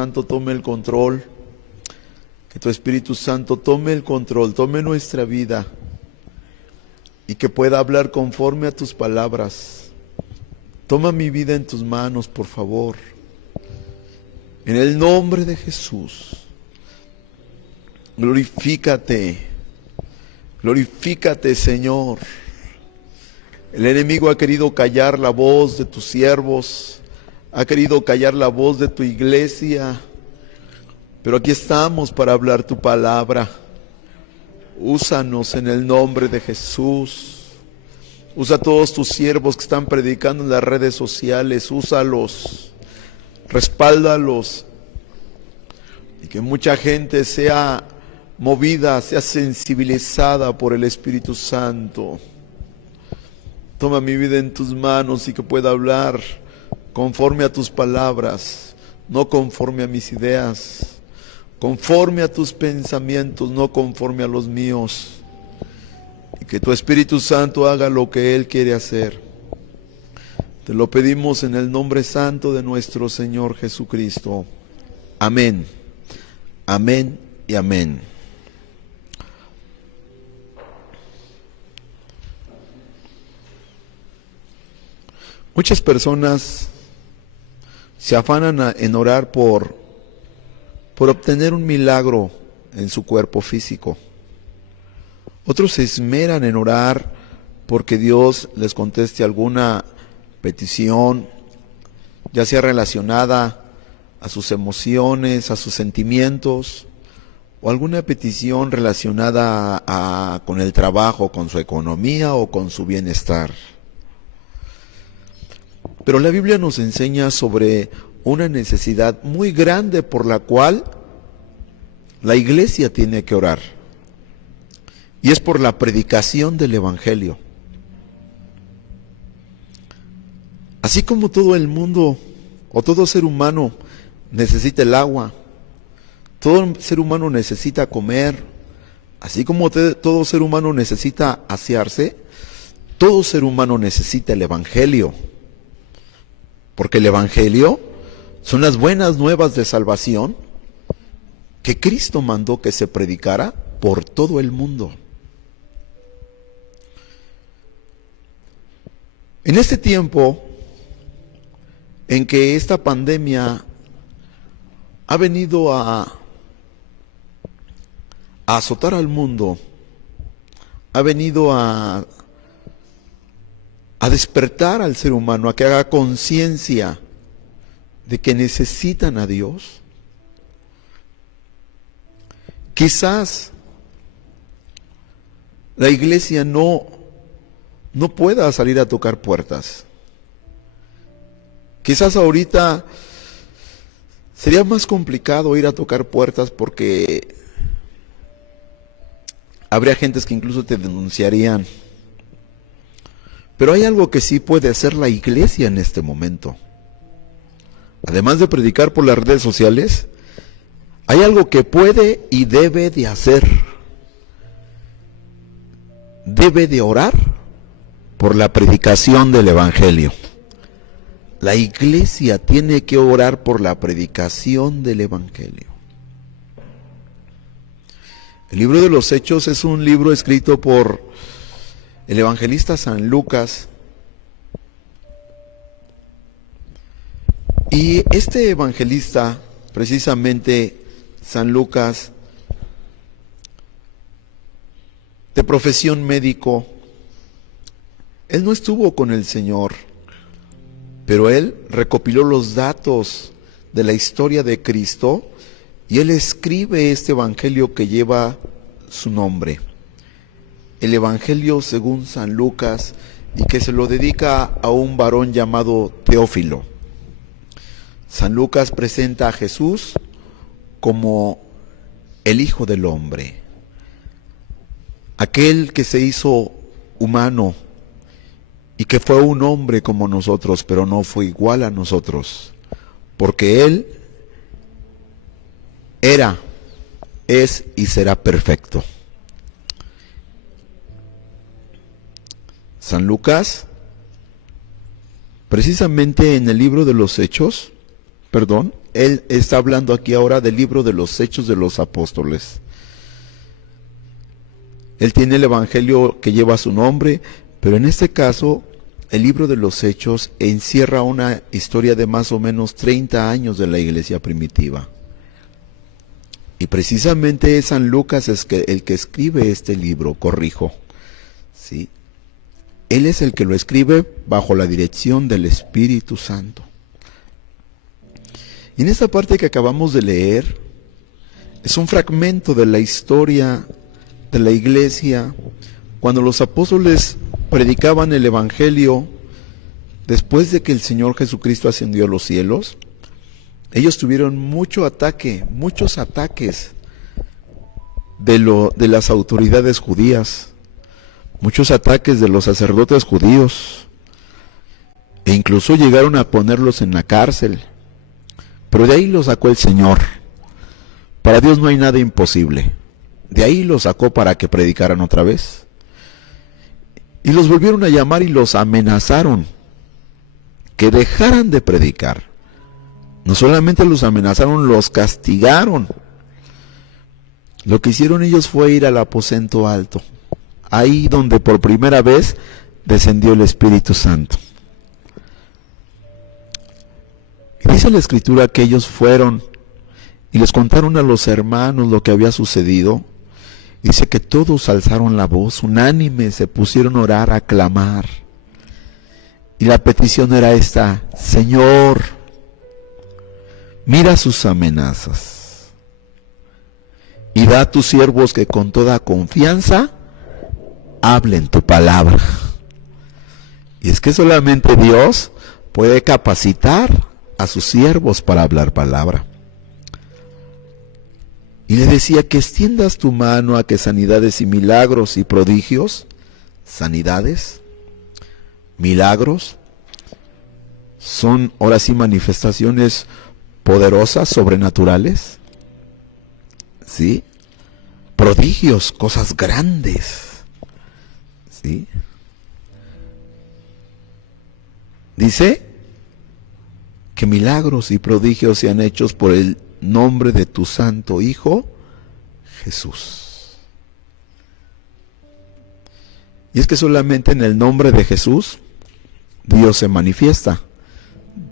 Santo tome el control, que tu Espíritu Santo tome el control, tome nuestra vida y que pueda hablar conforme a tus palabras. Toma mi vida en tus manos, por favor. En el nombre de Jesús, glorifícate, glorifícate, Señor. El enemigo ha querido callar la voz de tus siervos, ha querido callar la voz de tu iglesia, pero aquí estamos para hablar tu palabra. Úsanos en el nombre de Jesús. Usa a todos tus siervos que están predicando en las redes sociales, úsalos. Respáldalos y que mucha gente sea movida, sea sensibilizada por el Espíritu Santo. Toma mi vida en tus manos y que pueda hablar conforme a tus palabras, no conforme a mis ideas, conforme a tus pensamientos, no conforme a los míos. Y que tu Espíritu Santo haga lo que Él quiere hacer. Te lo pedimos en el nombre santo de nuestro Señor Jesucristo. Amén. Amén y amén. Muchas personas se afanan en orar por obtener un milagro en su cuerpo físico. Otros se esmeran en orar porque Dios les conteste alguna petición, ya sea relacionada a sus emociones, a sus sentimientos, o alguna petición relacionada con el trabajo, con su economía o con su bienestar. Pero la Biblia nos enseña sobre una necesidad muy grande por la cual la iglesia tiene que orar, y es por la predicación del Evangelio. Así como todo el mundo o todo ser humano necesita el agua, todo ser humano necesita comer, así como todo ser humano necesita asearse, todo ser humano necesita el Evangelio. Porque el Evangelio son las buenas nuevas de salvación que Cristo mandó que se predicara por todo el mundo. En este tiempo en que esta pandemia ha venido a azotar al mundo, ha venido a despertar al ser humano, a que haga conciencia de que necesitan a Dios. Quizás la iglesia no pueda salir a tocar puertas. Quizás ahorita sería más complicado ir a tocar puertas porque habría gentes que incluso te denunciarían. Pero hay algo que sí puede hacer la iglesia en este momento. Además de predicar por las redes sociales, hay algo que puede y debe de hacer. Debe de orar por la predicación del Evangelio. La iglesia tiene que orar por la predicación del Evangelio. El libro de los Hechos es un libro escrito por el evangelista San Lucas. Y este evangelista, precisamente San Lucas, de profesión médico, él no estuvo con el Señor, pero él recopiló los datos de la historia de Cristo y él escribe este evangelio que lleva su nombre, el Evangelio según San Lucas, y que se lo dedica a un varón llamado Teófilo. San Lucas presenta a Jesús como el Hijo del Hombre, aquel que se hizo humano y que fue un hombre como nosotros, pero no fue igual a nosotros, porque Él era, es y será perfecto. San Lucas, precisamente en el libro de los Hechos, él está hablando aquí ahora del libro de los Hechos de los Apóstoles. Él tiene el evangelio que lleva su nombre, pero en este caso, el libro de los Hechos encierra una historia de más o menos 30 años de la iglesia primitiva. Y precisamente es San Lucas el que escribe este libro, corrijo, ¿sí? Él es el que lo escribe bajo la dirección del Espíritu Santo. Y en esta parte que acabamos de leer, es un fragmento de la historia de la iglesia, cuando los apóstoles predicaban el Evangelio después de que el Señor Jesucristo ascendió a los cielos. Ellos tuvieron muchos ataques de las autoridades judías, muchos ataques de los sacerdotes judíos, e incluso llegaron a ponerlos en la cárcel. Pero de ahí los sacó el Señor. Para Dios no hay nada imposible. De ahí los sacó para que predicaran otra vez. Y los volvieron a llamar y los amenazaron que dejaran de predicar. No solamente los amenazaron, los castigaron. Lo que hicieron ellos fue ir al aposento alto, ahí donde por primera vez descendió el Espíritu Santo. Y dice la Escritura que ellos fueron y les contaron a los hermanos lo que había sucedido. Dice que todos alzaron la voz, unánimes, se pusieron a orar, a clamar. Y la petición era esta: Señor, mira sus amenazas y da a tus siervos que con toda confianza hablen tu palabra. Y es que solamente Dios puede capacitar a sus siervos para hablar palabra. Y le decía que extiendas tu mano a que sanidades y milagros y prodigios, sanidades, milagros, son ahora sí manifestaciones poderosas, sobrenaturales, ¿sí? Prodigios, cosas grandes, ¿sí? Dice que milagros y prodigios sean hechos por el nombre de tu Santo Hijo, Jesús. Y es que solamente en el nombre de Jesús Dios se manifiesta.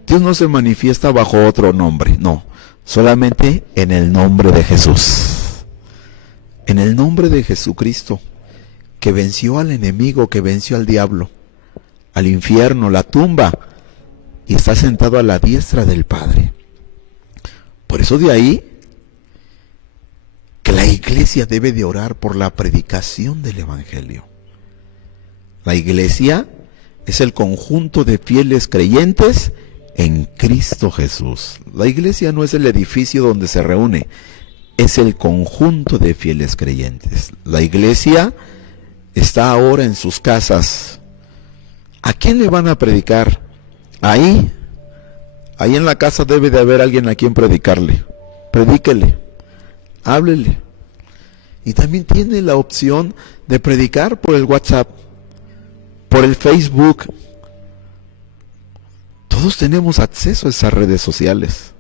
Dios no se manifiesta bajo otro nombre, no, solamente en el nombre de Jesús. En el nombre de Jesucristo, que venció al enemigo, que venció al diablo, al infierno, la tumba, y está sentado a la diestra del Padre. Por eso de ahí que la iglesia debe de orar por la predicación del Evangelio. La iglesia es el conjunto de fieles creyentes en Cristo Jesús. La iglesia no es el edificio donde se reúne, es el conjunto de fieles creyentes. La iglesia está ahora en sus casas. ¿A quién le van a predicar? Ahí en la casa debe de haber alguien a quien predicarle. Predíquele, háblele. Y también tiene la opción de predicar por el WhatsApp, por el Facebook. Todos tenemos acceso a esas redes sociales.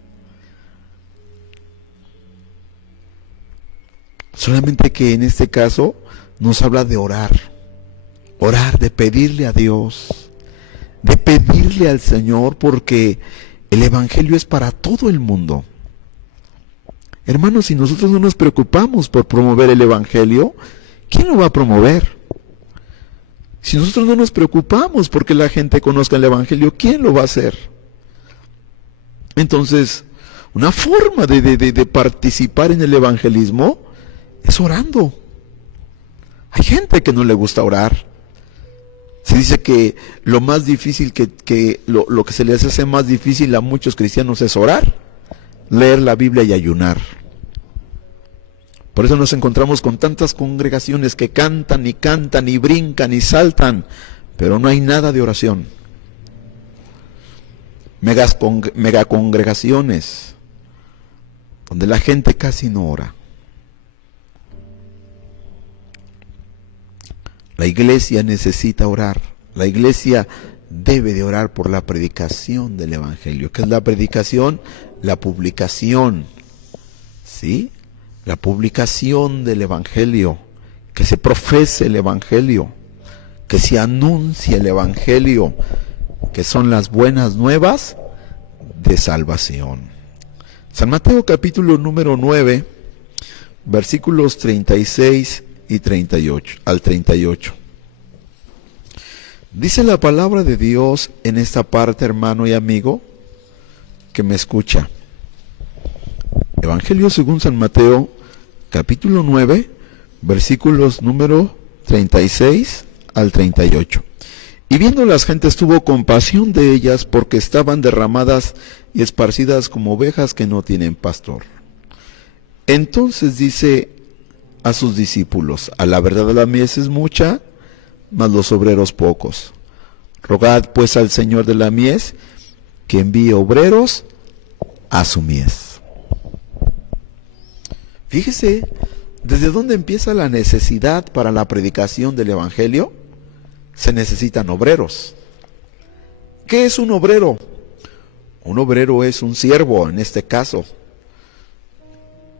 Solamente que en este caso nos habla de orar, de pedirle a Dios, de pedirle al Señor, porque el Evangelio es para todo el mundo. Hermanos, si nosotros no nos preocupamos por promover el Evangelio, ¿quién lo va a promover? Si nosotros no nos preocupamos porque la gente conozca el Evangelio, ¿quién lo va a hacer? Entonces, una forma de participar en el evangelismo es orando. Hay gente que no le gusta orar. Se dice que lo más difícil, lo que se les hace más difícil a muchos cristianos es orar, leer la Biblia y ayunar. Por eso nos encontramos con tantas congregaciones que cantan y brincan y saltan, pero no hay nada de oración. Mega congregaciones donde la gente casi no ora. La iglesia necesita orar. La iglesia debe de orar por la predicación del Evangelio. ¿Qué es la predicación? la publicación, ¿sí? La publicación del Evangelio, que se profese el Evangelio, que se anuncie el Evangelio, que son las buenas nuevas de salvación. San Mateo capítulo número 9, versículos 36 y 38 al 38. Dice la palabra de Dios en esta parte, hermano y amigo, que me escucha. Evangelio según San Mateo, capítulo 9, versículos número 36 al 38. Y viendo las gentes tuvo compasión de ellas, porque estaban derramadas y esparcidas como ovejas que no tienen pastor. Entonces dice a sus discípulos: a la verdad la mies es mucha, mas los obreros pocos. Rogad pues al Señor de la mies que envíe obreros a su mies. Fíjese, ¿desde dónde empieza la necesidad para la predicación del Evangelio? Se necesitan obreros. ¿Qué es un obrero? Un obrero es un siervo, en este caso.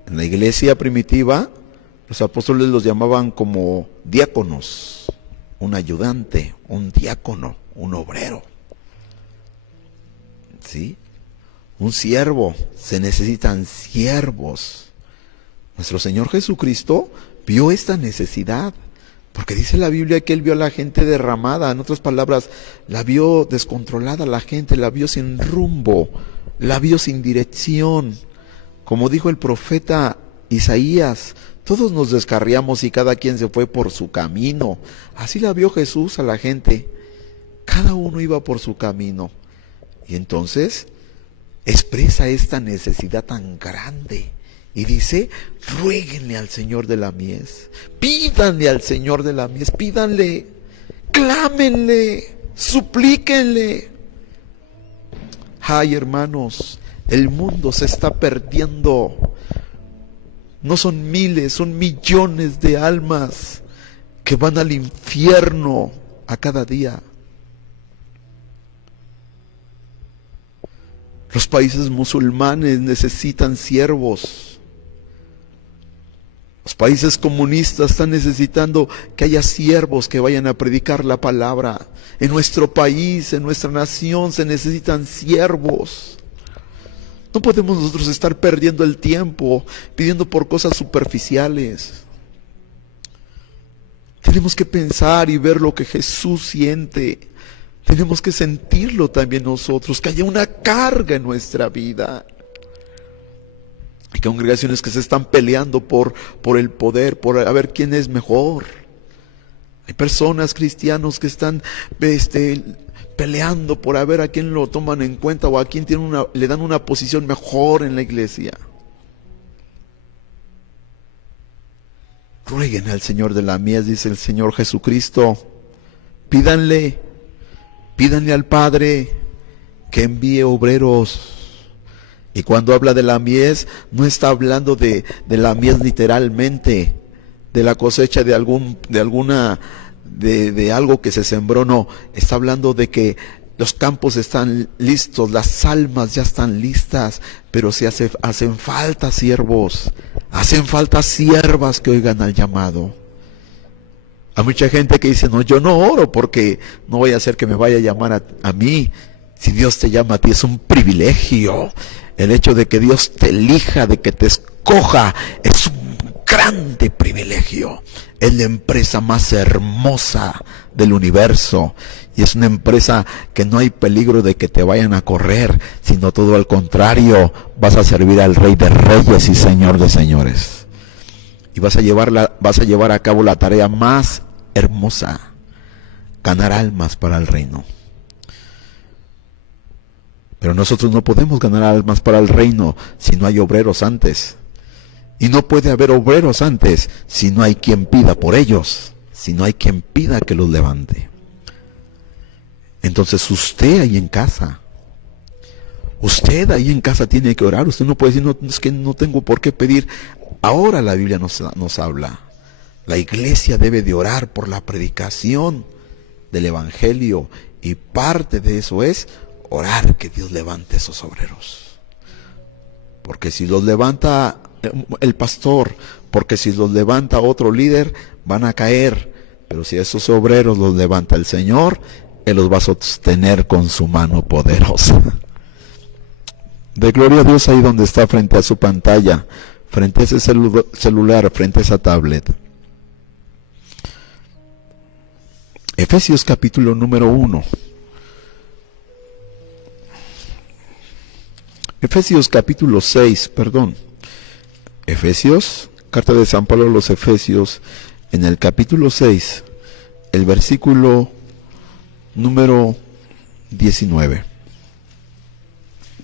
En la iglesia primitiva, los apóstoles los llamaban como diáconos, un ayudante, un diácono, un obrero. ¿Sí? Un siervo, se necesitan siervos. Nuestro Señor Jesucristo vio esta necesidad, porque dice la Biblia que Él vio a la gente derramada, en otras palabras, la vio descontrolada la gente, la vio sin rumbo, la vio sin dirección. Como dijo el profeta Isaías, todos nos descarriamos y cada quien se fue por su camino. Así la vio Jesús a la gente, cada uno iba por su camino. Y entonces expresa esta necesidad tan grande. Y dice: ruéguenle al Señor de la mies, pídanle al Señor de la mies, pídanle, clámenle, suplíquenle. Ay, hermanos, el mundo se está perdiendo. No son miles, son millones de almas que van al infierno a cada día. Los países musulmanes necesitan siervos. Los países comunistas están necesitando que haya siervos que vayan a predicar la palabra. En nuestro país, en nuestra nación, se necesitan siervos. No podemos nosotros estar perdiendo el tiempo pidiendo por cosas superficiales. Tenemos que pensar y ver lo que Jesús siente. Tenemos que sentirlo también nosotros, que haya una carga en nuestra vida. Hay congregaciones que se están peleando por el poder, por a ver quién es mejor. Hay personas, cristianos, que están peleando por a ver a quién lo toman en cuenta o a quién le dan una posición mejor en la iglesia. Rueguen al Señor de la mies, dice el Señor Jesucristo. Pídanle al Padre que envíe obreros. Y cuando habla de la mies, no está hablando de la mies literalmente, de la cosecha de algo que se sembró, no. Está hablando de que los campos están listos, las almas ya están listas, pero hacen falta siervos, hacen falta siervas que oigan al llamado. Hay mucha gente que dice: no, yo no oro porque no voy a hacer que me vaya a llamar a mí. Si Dios te llama a ti, es un privilegio. El hecho de que Dios te elija, de que te escoja, es un grande privilegio. Es la empresa más hermosa del universo. Y es una empresa que no hay peligro de que te vayan a correr, sino todo al contrario, vas a servir al Rey de Reyes y Señor de Señores. Y vas a llevar a cabo la tarea más hermosa: ganar almas para el reino. Pero nosotros no podemos ganar almas para el reino si no hay obreros antes. Y no puede haber obreros antes si no hay quien pida por ellos, si no hay quien pida que los levante. Entonces usted ahí en casa tiene que orar. Usted no puede decir: no, es que no tengo por qué pedir. Ahora la Biblia nos habla. La iglesia debe de orar por la predicación del Evangelio, y parte de eso es orar que Dios levante esos obreros. porque si los levanta el pastor, porque si los levanta otro líder, van a caer. Pero si a esos obreros los levanta el Señor, Él los va a sostener con su mano poderosa. De gloria a Dios ahí donde está frente a su pantalla, frente a ese celular, frente a esa tablet. Efesios capítulo número 1. Efesios capítulo 6, perdón. Efesios, carta de San Pablo a los Efesios, en el capítulo 6, el versículo número 19.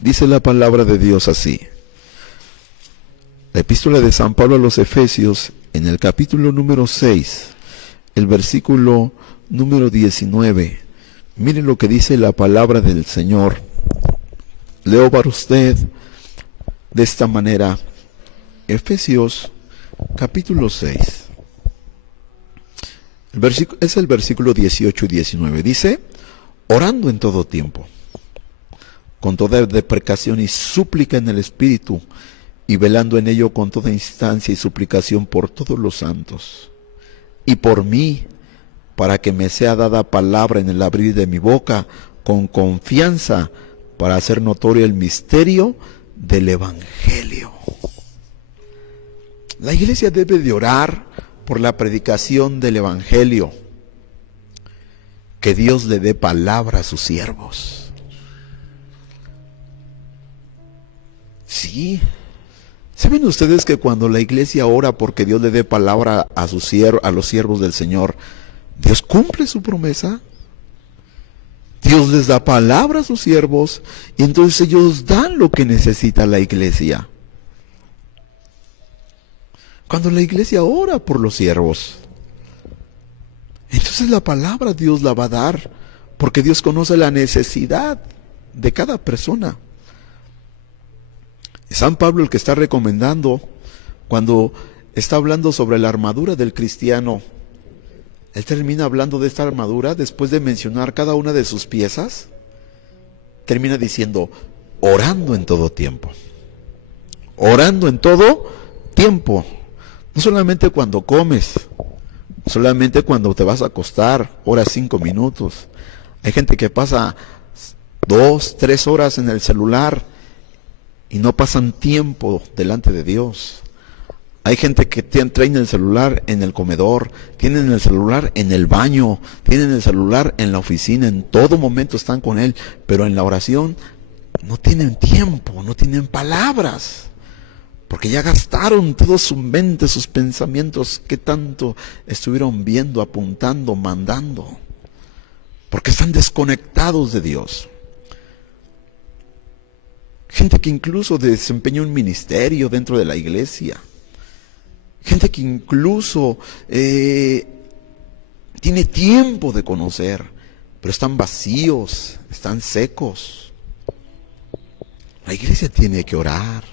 Dice la palabra de Dios así. La epístola de San Pablo a los Efesios, en el capítulo número 6, el versículo número 19. Miren lo que dice la palabra del Señor. Leo para usted de esta manera. Efesios capítulo 6. Es el versículo 18 y 19. Dice, orando en todo tiempo, con toda deprecación y súplica en el Espíritu, y velando en ello con toda instancia y suplicación por todos los santos, y por mí, para que me sea dada palabra en el abrir de mi boca, con confianza, para hacer notorio el misterio del Evangelio. La iglesia debe de orar por la predicación del Evangelio. Que Dios le dé palabra a sus siervos. Sí. ¿Saben ustedes que cuando la iglesia ora porque Dios le dé palabra a los siervos del Señor, Dios cumple su promesa? Dios les da palabra a sus siervos y entonces ellos dan lo que necesita la iglesia. Cuando la iglesia ora por los siervos, entonces la palabra Dios la va a dar, porque Dios conoce la necesidad de cada persona. Es San Pablo el que está recomendando, cuando está hablando sobre la armadura del cristiano, él termina hablando de esta armadura después de mencionar cada una de sus piezas, termina diciendo, orando en todo tiempo. Orando en todo tiempo. No solamente cuando comes, solamente cuando te vas a acostar, ora 5 minutos. Hay gente que pasa 2, 3 horas en el celular y no pasan tiempo delante de Dios. Hay gente que traen el celular en el comedor, tienen el celular en el baño, tienen el celular en la oficina, en todo momento están con él, pero en la oración no tienen tiempo, no tienen palabras, porque ya gastaron toda su mente, sus pensamientos, que tanto estuvieron viendo, apuntando, mandando, porque están desconectados de Dios. Gente que incluso desempeña un ministerio dentro de la iglesia. Gente que incluso tiene tiempo de conocer, pero están vacíos, están secos. La iglesia tiene que orar.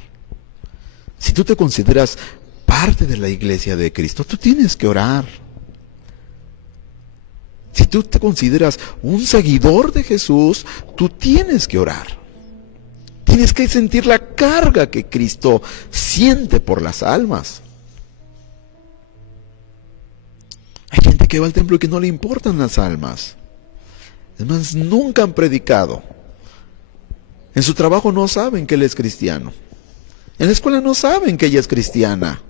Si tú te consideras parte de la iglesia de Cristo, tú tienes que orar. Si tú te consideras un seguidor de Jesús, tú tienes que orar. Tienes que sentir la carga que Cristo siente por las almas. Hay gente que va al templo y que no le importan las almas. Es más, nunca han predicado. En su trabajo no saben que él es cristiano. En la escuela no saben que ella es cristiana.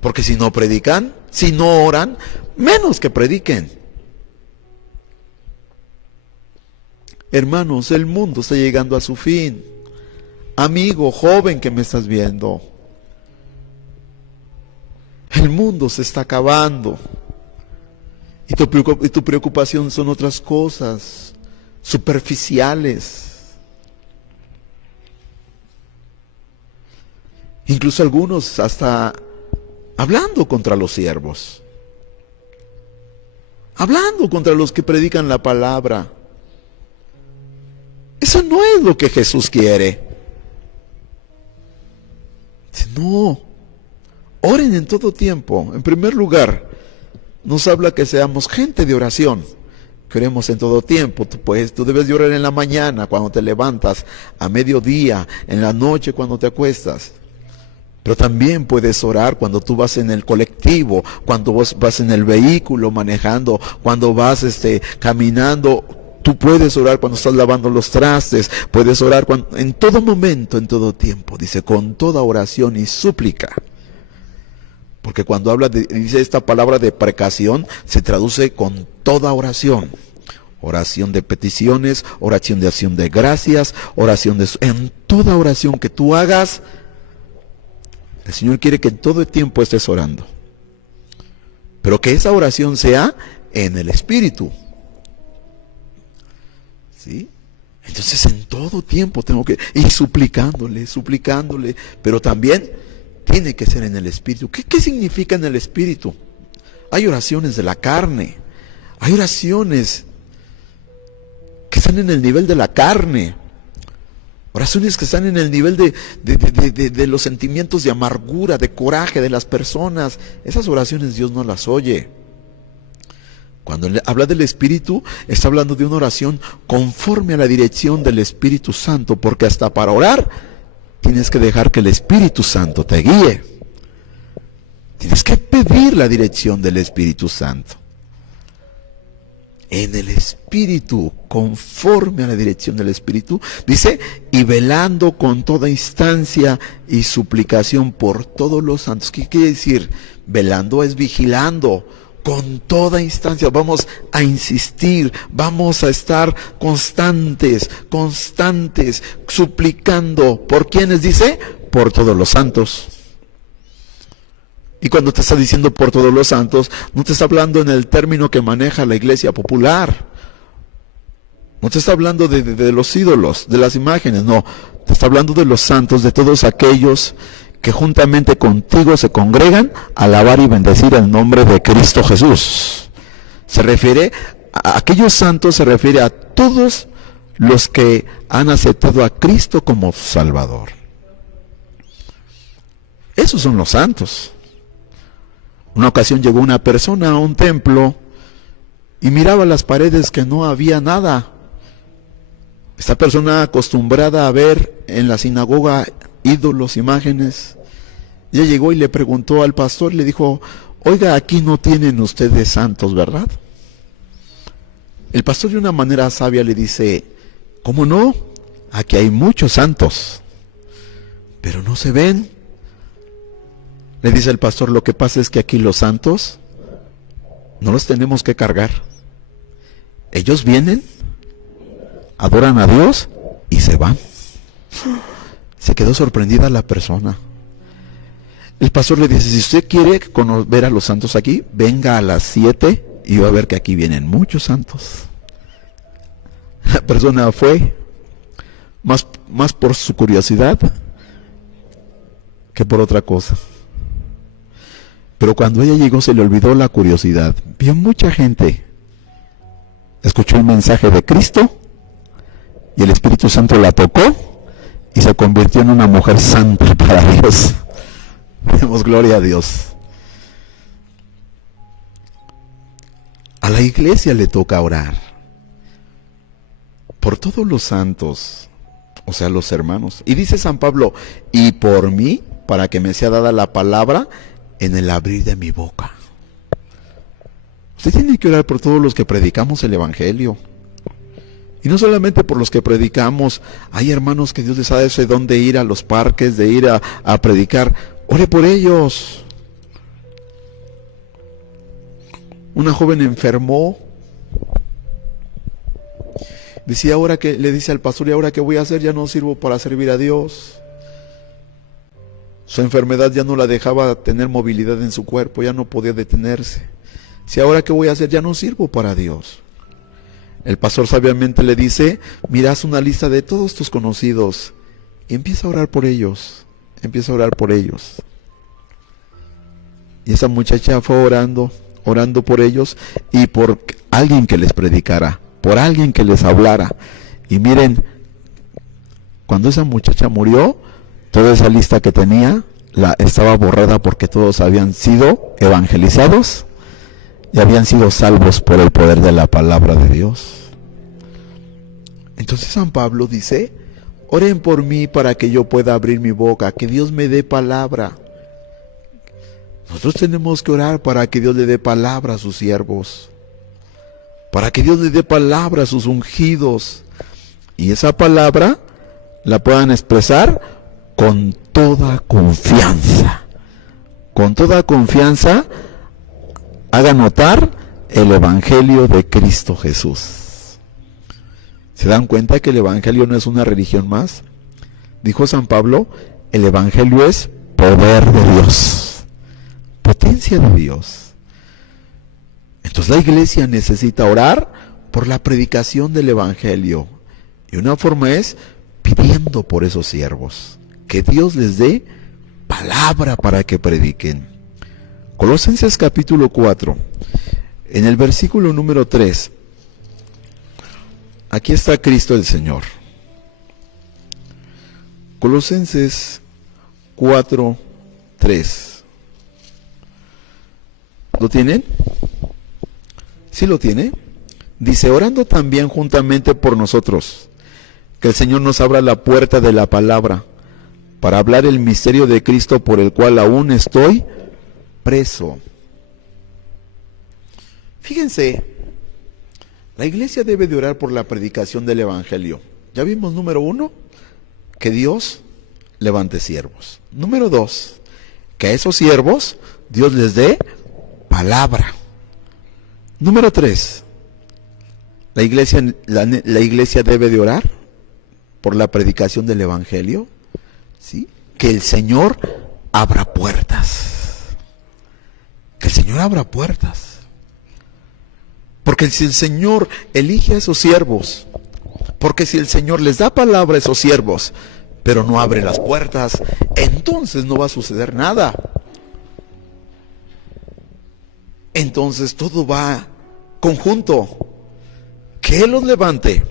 Porque si no predican, si no oran, menos que prediquen. Hermanos, el mundo está llegando a su fin. Amigo, joven que me estás viendo, el mundo se está acabando. Y tu preocupación son otras cosas, superficiales. Incluso algunos hasta hablando contra los siervos. Hablando contra los que predican la palabra. Eso no es lo que Jesús quiere. No. Oren en todo tiempo. En primer lugar, nos habla que seamos gente de oración. que oremos en todo tiempo. Tú debes de orar en la mañana, cuando te levantas, a mediodía, en la noche, cuando te acuestas. Pero también puedes orar cuando tú vas en el colectivo, cuando vos vas en el vehículo manejando, cuando vas caminando. Tú puedes orar cuando estás lavando los trastes, puedes orar en todo momento, en todo tiempo. Dice, con toda oración y súplica. Porque cuando dice esta palabra de precación, se traduce con toda oración. Oración de peticiones, oración de acción de gracias, en toda oración que tú hagas, el Señor quiere que en todo el tiempo estés orando. Pero que esa oración sea en el Espíritu. ¿Sí? Entonces en todo tiempo tengo que ir suplicándole, pero también tiene que ser en el Espíritu. ¿Qué significa en el Espíritu? Hay oraciones de la carne, hay oraciones que están en el nivel de la carne, oraciones que están en el nivel de los sentimientos de amargura, de coraje de las personas. Esas oraciones Dios no las oye. Cuando habla del Espíritu, está hablando de una oración conforme a la dirección del Espíritu Santo, porque hasta para orar tienes que dejar que el Espíritu Santo te guíe. Tienes que pedir la dirección del Espíritu Santo. En el Espíritu, conforme a la dirección del Espíritu, dice, y velando con toda instancia y suplicación por todos los santos. ¿Qué quiere decir? Velando es vigilando. Con toda instancia vamos a insistir, vamos a estar constantes, suplicando. ¿Por quiénes dice? Por todos los santos. Y cuando te está diciendo por todos los santos, no te está hablando en el término que maneja la iglesia popular. No te está hablando de los ídolos, de las imágenes, no. Te está hablando de los santos, de todos aquellos que juntamente contigo se congregan a alabar y bendecir el nombre de Cristo Jesús. Se refiere a aquellos santos, se refiere a todos los que han aceptado a Cristo como Salvador. Esos son los santos. Una ocasión llegó una persona a un templo y miraba las paredes que no había nada. Esta persona acostumbrada a ver en la sinagoga ídolos, imágenes, ya llegó y le preguntó al pastor, le dijo, oiga, aquí no tienen ustedes santos, ¿verdad? El pastor de una manera sabia le dice, ¿cómo no? Aquí hay muchos santos, pero no se ven. Le dice el pastor, lo que pasa es que aquí los santos no los tenemos que cargar. Ellos vienen, adoran a Dios y se van. Se quedó sorprendida la persona. El pastor le dice, si usted quiere ver a los santos aquí, venga a las 7 y va a ver que aquí vienen muchos santos. La persona fue más por su curiosidad que por otra cosa. Pero cuando ella llegó se le olvidó la curiosidad. Vio mucha gente. Escuchó el mensaje de Cristo y el Espíritu Santo la tocó y se convirtió en una mujer santa para Dios. Demos gloria a Dios. A la iglesia le toca orar por todos los santos, o sea, los hermanos. Y dice San Pablo, y por mí, para que me sea dada la palabra en el abrir de mi boca. Usted tiene que orar por todos los que predicamos el Evangelio. Y no solamente por los que predicamos. Hay hermanos que Dios les ha dado dónde ir a los parques, de ir a predicar. Ore por ellos. Una joven enfermó. Decía, ahora que le dice al pastor, ¿y ahora qué voy a hacer? Ya no sirvo para servir a Dios. Su enfermedad ya no la dejaba tener movilidad en su cuerpo, ya no podía detenerse. Si ahora qué voy a hacer, ya no sirvo para Dios. El pastor sabiamente le dice, mira, haz una lista de todos tus conocidos y empieza a orar por ellos. Empieza a orar por ellos. Y esa muchacha fue orando por ellos y por alguien que les predicara, por alguien que les hablara. Y miren, cuando esa muchacha murió, toda esa lista que tenía estaba borrada porque todos habían sido evangelizados y habían sido salvos por el poder de la palabra de Dios. Entonces San Pablo dice: oren por mí para que yo pueda abrir mi boca, que Dios me dé palabra. Nosotros tenemos que orar para que Dios le dé palabra a sus siervos, para que Dios le dé palabra a sus ungidos, y esa palabra la puedan expresar con toda confianza. Con toda confianza haga notar el Evangelio de Cristo Jesús. ¿Se dan cuenta que el Evangelio no es una religión más? Dijo San Pablo, el Evangelio es poder de Dios, potencia de Dios. Entonces la iglesia necesita orar por la predicación del Evangelio. Y una forma es pidiendo por esos siervos, que Dios les dé palabra para que prediquen. Colosenses capítulo 4, en el versículo número 3, aquí está Cristo el Señor. Colosenses 4, 3. ¿Lo tienen? ¿Sí lo tiene? Dice: orando también juntamente por nosotros, que el Señor nos abra la puerta de la palabra, para hablar el misterio de Cristo, por el cual aún estoy preso. Fíjense, la iglesia debe de orar por la predicación del Evangelio. Ya vimos, número 1, que Dios levante siervos. Número 2, que a esos siervos Dios les dé palabra. Número 3, la iglesia debe de orar por la predicación del Evangelio, ¿sí? Que el Señor abra puertas. Que el Señor abra puertas. Porque si el Señor elige a esos siervos, porque si el Señor les da palabra a esos siervos, pero no abre las puertas, entonces no va a suceder nada. Entonces todo va conjunto. Que Él los levante,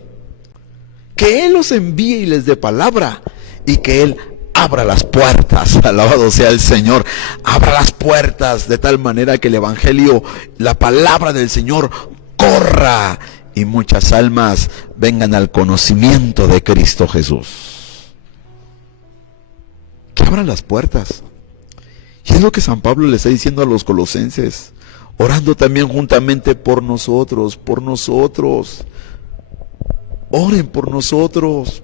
que Él los envíe y les dé palabra, y que Él abra las puertas. Alabado sea el Señor. Abra las puertas de tal manera que el Evangelio, la palabra del Señor, corra y muchas almas vengan al conocimiento de Cristo Jesús. Que abra las puertas. Y es lo que San Pablo le está diciendo a los colosenses, orando también juntamente por nosotros, por nosotros. Oren por nosotros.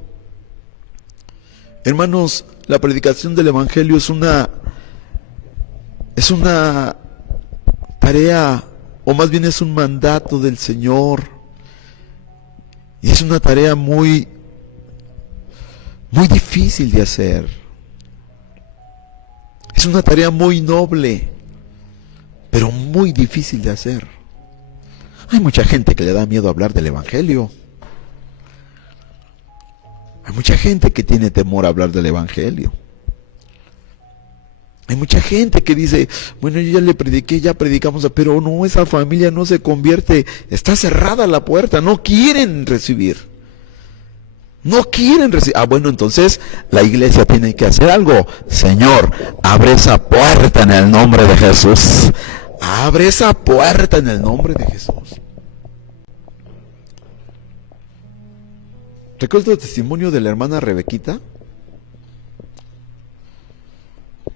Hermanos, la predicación del Evangelio es una tarea, o más bien es un mandato del Señor. Y es una tarea muy difícil de hacer. Es una tarea muy noble, pero muy difícil de hacer. Hay mucha gente que le da miedo hablar del Evangelio. Hay mucha gente que tiene temor a hablar del Evangelio. Hay mucha gente que dice, bueno, yo ya le prediqué, ya predicamos, pero no, esa familia no se convierte, está cerrada la puerta, no quieren recibir. No quieren recibir. Ah, bueno, entonces la iglesia tiene que hacer algo. Señor, abre esa puerta en el nombre de Jesús. Abre esa puerta en el nombre de Jesús. Recuerdo el testimonio de la hermana Rebequita,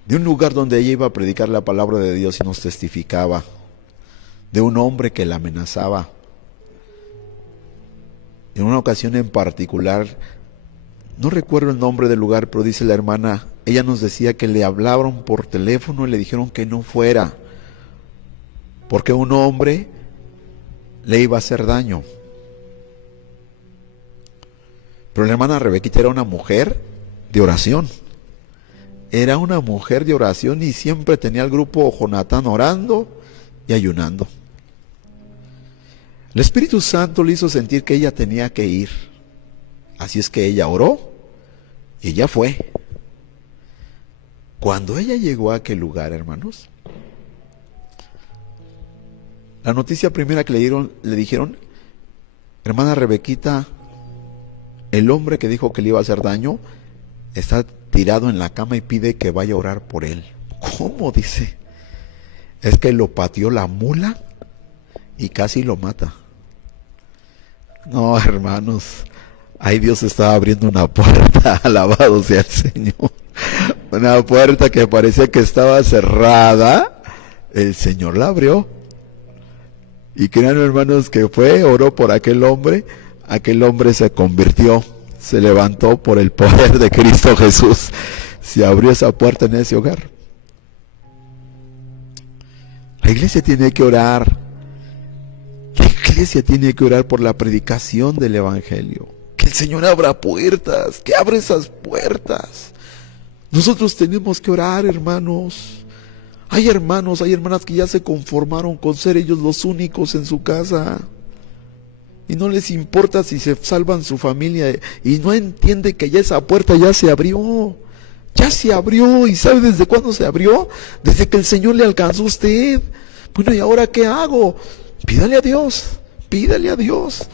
de un lugar donde ella iba a predicar la palabra de Dios y nos testificaba de un hombre que la amenazaba. En una ocasión en particular, no recuerdo el nombre del lugar, pero dice la hermana, ella nos decía que le hablaron por teléfono y le dijeron que no fuera, porque un hombre le iba a hacer daño. Pero la hermana Rebequita era una mujer de oración. Era una mujer de oración y siempre tenía el grupo Jonatán orando y ayunando. El Espíritu Santo le hizo sentir que ella tenía que ir. Así es que ella oró y ella fue. Cuando ella llegó a aquel lugar, hermanos, la noticia primera que le dijeron, hermana Rebequita, el hombre que dijo que le iba a hacer daño está tirado en la cama y pide que vaya a orar por él. ¿Cómo? Dice. Es que lo pateó la mula y casi lo mata. No, hermanos, ahí Dios estaba abriendo una puerta, alabado sea el Señor. Una puerta que parecía que estaba cerrada, el Señor la abrió. Y créanme, hermanos, que oró por aquel hombre se convirtió, se levantó por el poder de Cristo Jesús. Se abrió esa puerta en ese hogar. La iglesia tiene que orar. La iglesia tiene que orar por la predicación del Evangelio. Que el Señor abra puertas, que abra esas puertas. Nosotros tenemos que orar, hermanos. Hay hermanos, hay hermanas que ya se conformaron con ser ellos los únicos en su casa. Y no les importa si se salvan su familia. Y no entiende que ya esa puerta ya se abrió. Ya se abrió. ¿Y sabe desde cuándo se abrió? Desde que el Señor le alcanzó a usted. Bueno, ¿y ahora qué hago? Pídale a Dios. Pídale a Dios.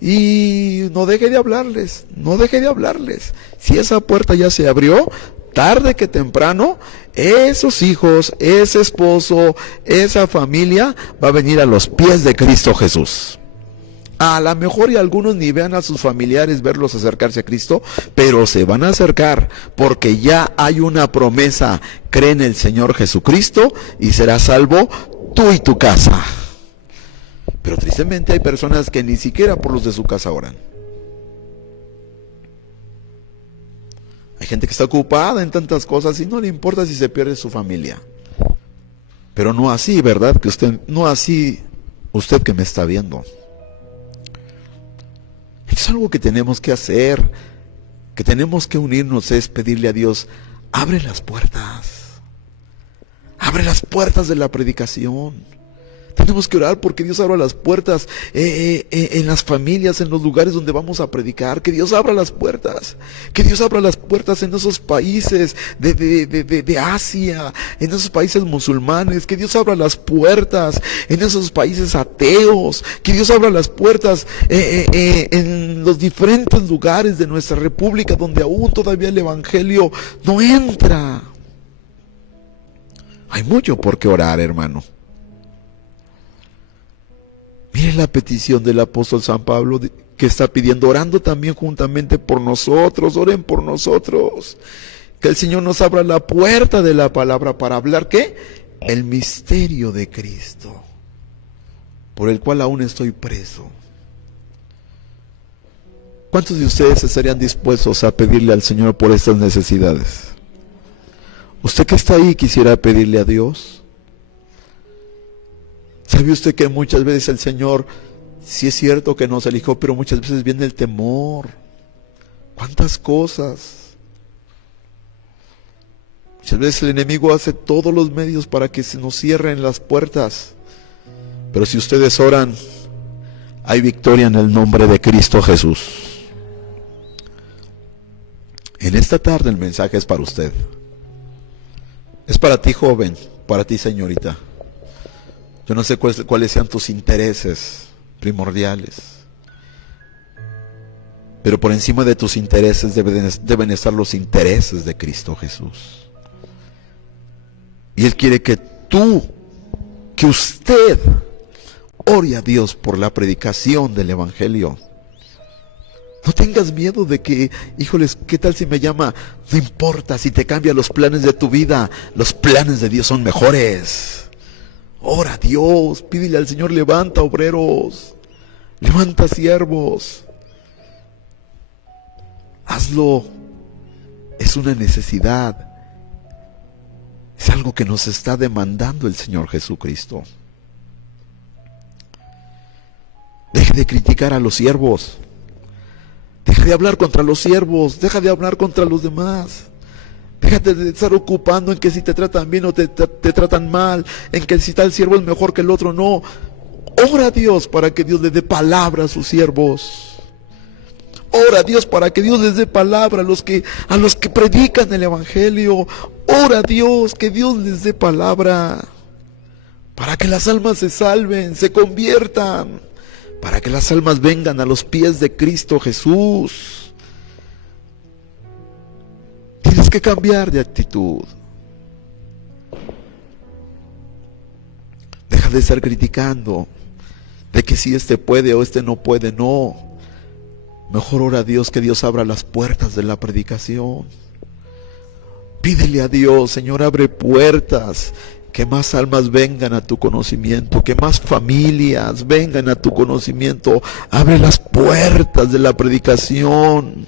Y no deje de hablarles. No deje de hablarles. Si esa puerta ya se abrió, tarde que temprano, esos hijos, ese esposo, esa familia va a venir a los pies de Cristo Jesús. A lo mejor y algunos ni vean a sus familiares verlos acercarse a Cristo, pero se van a acercar porque ya hay una promesa. Cree en el Señor Jesucristo y serás salvo tú y tu casa. Pero tristemente hay personas que ni siquiera por los de su casa oran. Hay gente que está ocupada en tantas cosas y no le importa si se pierde su familia. Pero no así, ¿verdad? No así usted que me está viendo. Es algo que tenemos que hacer, que tenemos que unirnos, es pedirle a Dios, abre las puertas de la predicación. Tenemos que orar porque Dios abra las puertas en las familias, en los lugares donde vamos a predicar. Que Dios abra las puertas. Que Dios abra las puertas en esos países de Asia, en esos países musulmanes. Que Dios abra las puertas en esos países ateos. Que Dios abra las puertas en los diferentes lugares de nuestra república donde aún todavía el Evangelio no entra. Hay mucho por qué orar, hermano. Mire la petición del apóstol San Pablo que está pidiendo, orando también juntamente por nosotros. Oren por nosotros. Que el Señor nos abra la puerta de la palabra para hablar, ¿qué? El misterio de Cristo, por el cual aún estoy preso. ¿Cuántos de ustedes estarían dispuestos a pedirle al Señor por estas necesidades? ¿Usted que está ahí quisiera pedirle a Dios? ¿Sabe usted que muchas veces el Señor, sí es cierto que nos eligió, pero muchas veces viene el temor? ¿Cuántas cosas? Muchas veces el enemigo hace todos los medios para que se nos cierren las puertas. Pero si ustedes oran, hay victoria en el nombre de Cristo Jesús. En esta tarde el mensaje es para usted. Es para ti, joven, para ti, señorita. Yo no sé cuáles sean tus intereses primordiales, pero por encima de tus intereses deben estar los intereses de Cristo Jesús. Y Él quiere que usted ore a Dios por la predicación del Evangelio. No tengas miedo de que, híjoles, ¿qué tal si me llama? No importa si te cambia los planes de tu vida, los planes de Dios son mejores. Ora a Dios, pídele al Señor, levanta obreros, levanta siervos. Hazlo, es una necesidad, es algo que nos está demandando el Señor Jesucristo. Deje de criticar a los siervos, deja de hablar contra los siervos, deja de hablar contra los demás. Déjate de estar ocupando en que si te tratan bien o te tratan mal, en que si tal siervo es mejor que el otro. No, ora a Dios para que Dios le dé palabra a sus siervos. Ora a Dios para que Dios les dé palabra a los que predican el Evangelio. Ora a Dios que Dios les dé palabra para que las almas se salven, se conviertan, para que las almas vengan a los pies de Cristo Jesús. Tienes que cambiar de actitud. Deja de estar criticando. de que si este puede o este no puede. No, mejor ora a Dios, que Dios abra las puertas de la predicación. Pídele a Dios: Señor, abre puertas, que más almas vengan a tu conocimiento, que más familias vengan a tu conocimiento. Abre las puertas de la predicación.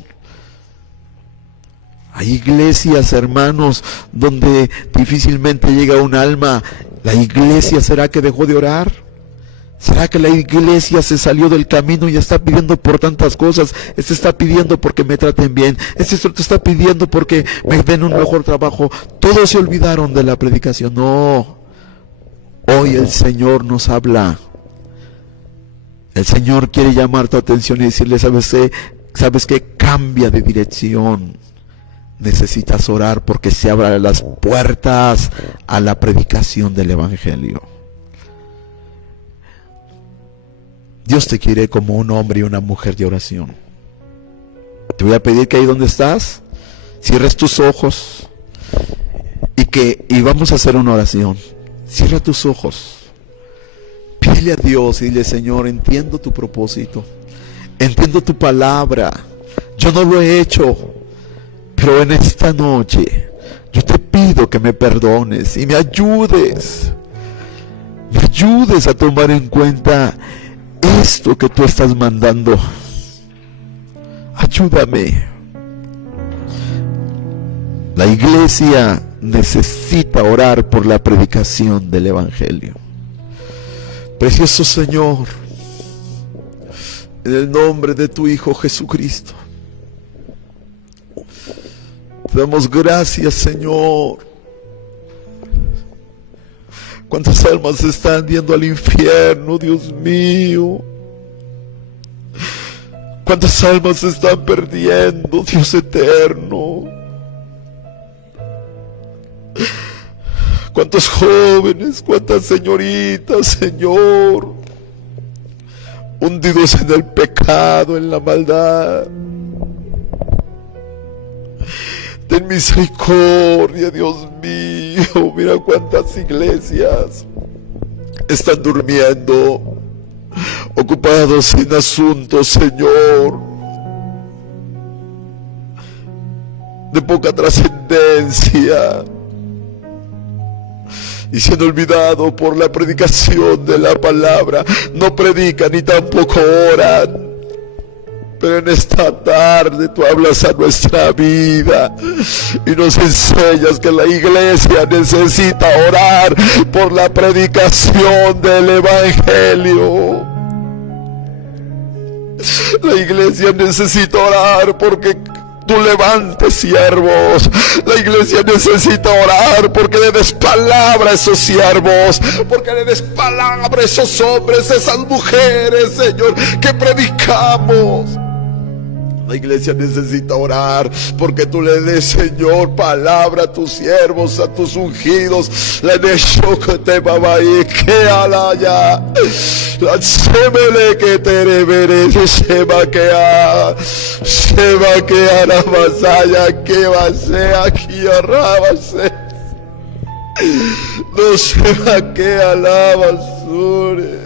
Hay iglesias, hermanos, donde difícilmente llega un alma. ¿La iglesia será que dejó de orar? ¿Será que la iglesia se salió del camino y está pidiendo por tantas cosas? Este está pidiendo porque me traten bien. Este te está pidiendo porque me den un mejor trabajo. Todos se olvidaron de la predicación. No. Hoy el Señor nos habla. El Señor quiere llamar tu atención y decirle: ¿sabes qué? Cambia de dirección. Necesitas orar porque se abran las puertas a la predicación del Evangelio. Dios te quiere como un hombre y una mujer de oración. Te voy a pedir que ahí donde estás, cierres tus ojos y vamos a hacer una oración. Cierra tus ojos. Pídele a Dios y dile: Señor, entiendo tu propósito, entiendo tu palabra. Yo no lo he hecho, pero en esta noche yo te pido que me perdones y me ayudes. Me ayudes a tomar en cuenta esto que tú estás mandando. Ayúdame. La iglesia necesita orar por la predicación del Evangelio. Precioso Señor, en el nombre de tu Hijo Jesucristo, te damos gracias, Señor. ¿Cuántas almas están yendo al infierno, Dios mío? ¿Cuántas almas se están perdiendo, Dios eterno? ¿Cuántos jóvenes, cuántas señoritas, Señor, hundidos en el pecado, en la maldad? Ten misericordia, Dios mío. Mira cuántas iglesias están durmiendo, ocupados sin asuntos, Señor, de poca trascendencia, y siendo olvidado por la predicación de la palabra. No predican ni tampoco oran. Pero en esta tarde tú hablas a nuestra vida y nos enseñas que la iglesia necesita orar por la predicación del Evangelio. La iglesia necesita orar porque tú levantes siervos. La iglesia necesita orar porque le des palabra a esos siervos, porque le des palabra a esos hombres, a esas mujeres, Señor, que predicamos. La iglesia necesita orar porque tú le des, Señor, palabra a tus siervos, a tus ungidos. La neshokte babai que alaya. La semele que te reverece sheba que la masaya que va sea aquí arrabase. No sheba que alaba sure.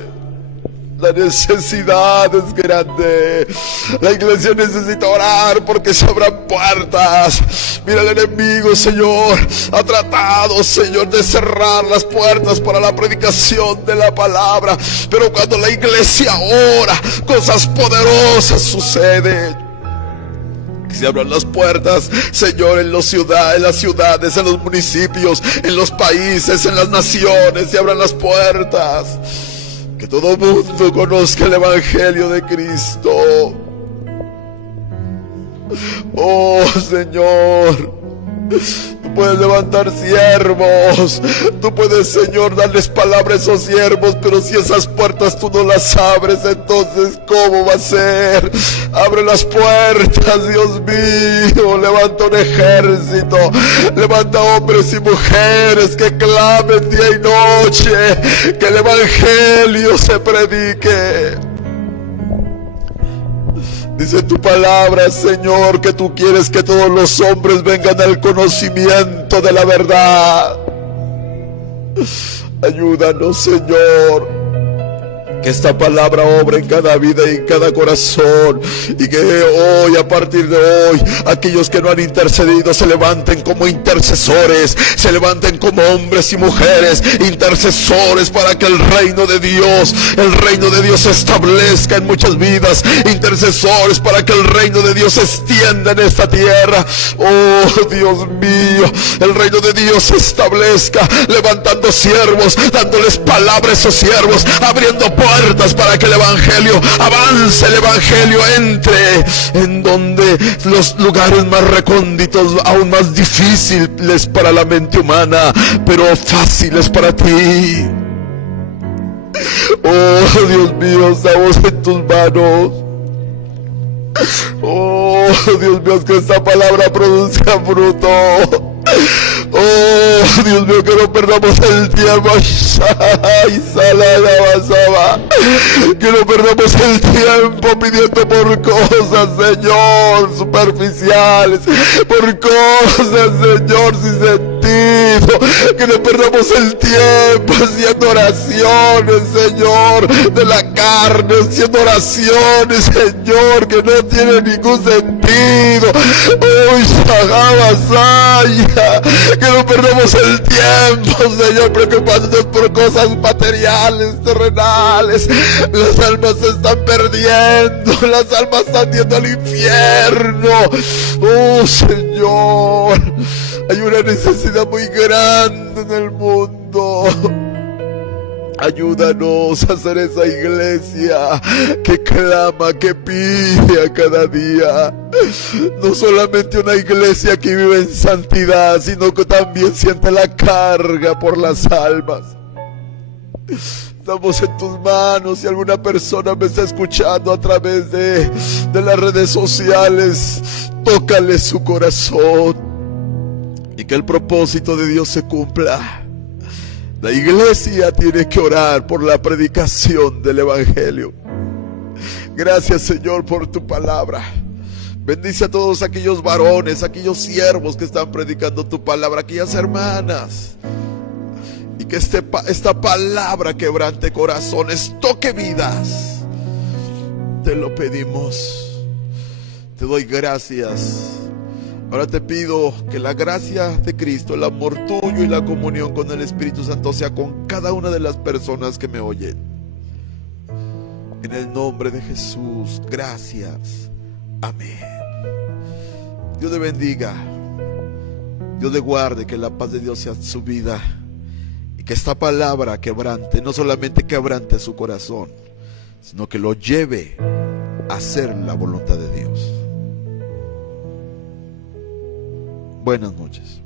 La necesidad es grande. La iglesia necesita orar porque se abran puertas. Mira, el enemigo, Señor, ha tratado, Señor, de cerrar las puertas para la predicación de la palabra. Pero cuando la iglesia ora, cosas poderosas suceden. Que se abran las puertas, Señor, en las ciudades, en los municipios, en los países, en las naciones. Se abran las puertas. Que todo mundo conozca el Evangelio de Cristo. Oh, Señor, tú puedes levantar siervos. Tú puedes, Señor, darles palabra a esos siervos. Pero si esas puertas tú no las abres, entonces ¿cómo va a ser? Abre las puertas, Dios mío. Levanta un ejército. Levanta hombres y mujeres que clamen día y noche. Que el Evangelio se predique. Dice tu palabra, Señor, que tú quieres que todos los hombres vengan al conocimiento de la verdad. Ayúdanos, Señor. Que esta palabra obra en cada vida y en cada corazón. Y que hoy, a partir de hoy, aquellos que no han intercedido se levanten como intercesores. Se levanten como hombres y mujeres intercesores para que el reino de Dios se establezca en muchas vidas. Intercesores para que el reino de Dios se extienda en esta tierra. Oh Dios mío, el reino de Dios se establezca, levantando siervos, dándoles palabra a esos siervos, abriendo puertas para que el evangelio avance, el evangelio entre en donde los lugares más recónditos, aún más difíciles para la mente humana, pero fáciles para ti. Oh Dios mío, estamos en tus manos. Oh Dios mío, que esta palabra produzca fruto. Oh Dios mío, que no perdamos el tiempo. Que no perdamos el tiempo pidiendo por cosas, Señor, superficiales, por cosas, Señor, sin sentido. Que no perdamos el tiempo haciendo oraciones, Señor, de la carne, haciendo oraciones, Señor, que no tienen ningún sentido. Que no perdamos el tiempo, Señor, preocupándonos por cosas materiales, terrenales. Las almas se están perdiendo, las almas están yendo al infierno. Oh Señor, hay una necesidad muy grande en el mundo. Ayúdanos a ser esa iglesia que clama, que pide a cada día. No solamente una iglesia que vive en santidad, sino que también siente la carga por las almas. Estamos en tus manos. Si alguna persona me está escuchando a través de las redes sociales, tócale su corazón y que el propósito de Dios se cumpla. La iglesia tiene que orar por la predicación del evangelio. Gracias, Señor, por tu palabra. Bendice a todos aquellos varones, aquellos siervos que están predicando tu palabra, aquellas hermanas. Y que esta palabra quebrante corazones, toque vidas. Te lo pedimos. Te doy gracias. Ahora te pido que la gracia de Cristo, el amor tuyo y la comunión con el Espíritu Santo sea con cada una de las personas que me oyen. En el nombre de Jesús, gracias. Amén. Dios le bendiga. Dios le guarde, que la paz de Dios sea su vida. Y que esta palabra quebrante, no solamente quebrante su corazón, sino que lo lleve a hacer la voluntad de Dios. Buenas noches.